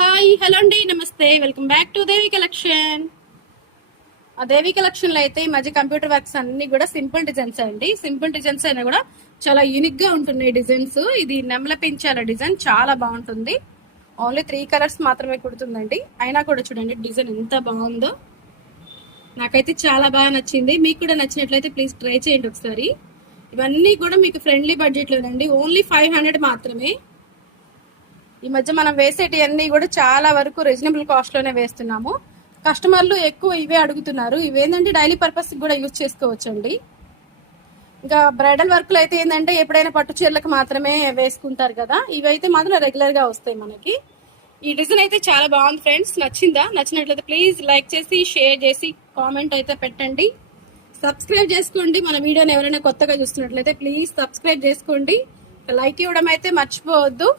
Hi hello అండి, నమస్తే, welcome back to Devi collection. ఆ దేవి కలెక్షన్ లో అయితే ఈ మధ్య కంప్యూటర్ వర్క్స్ అన్ని కూడా సింపుల్ డిజైన్స్ అండి. సింపుల్ డిజైన్స్ అయినా కూడా చాలా యూనిక్ గా ఉంటున్నాయి డిజైన్స్. ఇది నెమల పెంచాల డిజైన్ చాలా బాగుంటుంది. ఓన్లీ 3 కలర్స్ మాత్రమే కుడుతుందండి. అయినా కూడా చూడండి డిజైన్ ఎంత బాగుందో. నాకైతే చాలా బాగా నచ్చింది. మీకు కూడా నచ్చినట్లయితే ప్లీజ్ ట్రై చేయండి ఒకసారి. ఇవన్నీ కూడా మీకు ఫ్రెండ్లీ బడ్జెట్ లోనండి. ఓన్లీ 500 మాత్రమే. ఈ మధ్య మనం వేసేటి అన్ని కూడా చాలా వరకు రీజనబుల్ కాస్ట్ లోనే వేస్తున్నాము. కస్టమర్లు ఎక్కువ ఇవే అడుగుతున్నారు. ఇవేంటంటే డైలీ పర్పస్ కూడా యూజ్ చేసుకోవచ్చండి. ఇంకా బ్రైడల్ వర్క్ లో అయితే ఏంటంటే ఎప్పుడైనా పట్టు చీరలకు మాత్రమే వేసుకుంటారు కదా. ఇవైతే మాత్రం రెగ్యులర్ గా వస్తాయి మనకి. ఈ డిజైన్ అయితే చాలా బాగుంది ఫ్రెండ్స్. నచ్చిందా? నచ్చినట్లయితే ప్లీజ్ లైక్ చేసి షేర్ చేసి కామెంట్ అయితే పెట్టండి. సబ్స్క్రైబ్ చేసుకోండి. మన వీడియోని ఎవరైనా కొత్తగా చూస్తున్నట్లయితే ప్లీజ్ సబ్స్క్రైబ్ చేసుకోండి. లైక్ ఇవ్వడం అయితే మర్చిపోవద్దు.